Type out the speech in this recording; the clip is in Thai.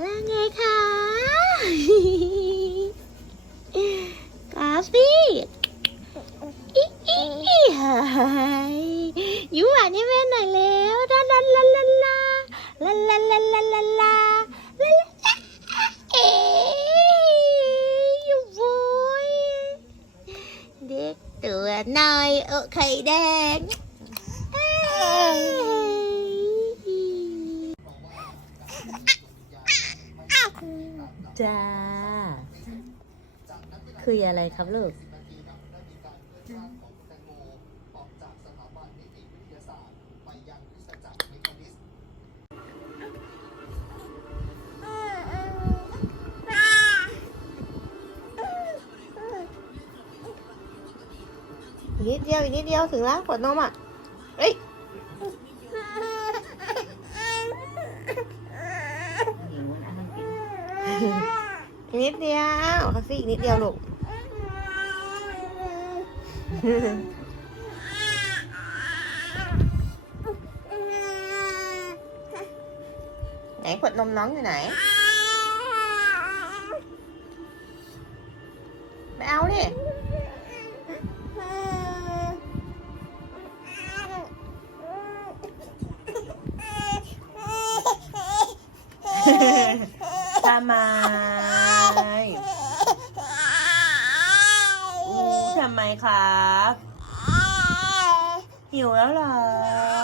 ว่าไงคะกาฟี่อิอิอิหายยูหวานให้แม่หน่อยแล้วลาลาลาลาลาลาลาลาลาลาลาลาลาเอ๊ยูบอยเด็กตัวน้อยเออไข่แดงเอ้ย จ้า คืออะไรครับลูกอีกนิดเดียวอีกนิดเดียวถึงแล้วขวดนมอะเอ้ย อีก นิดเดียวคาฟี่อีกนิดเดียวลูกไหนขวดนมน้องอยู่ไหนไปเอาดิทำไมอู้ ทำไมครับ หิวแล้วเหรอ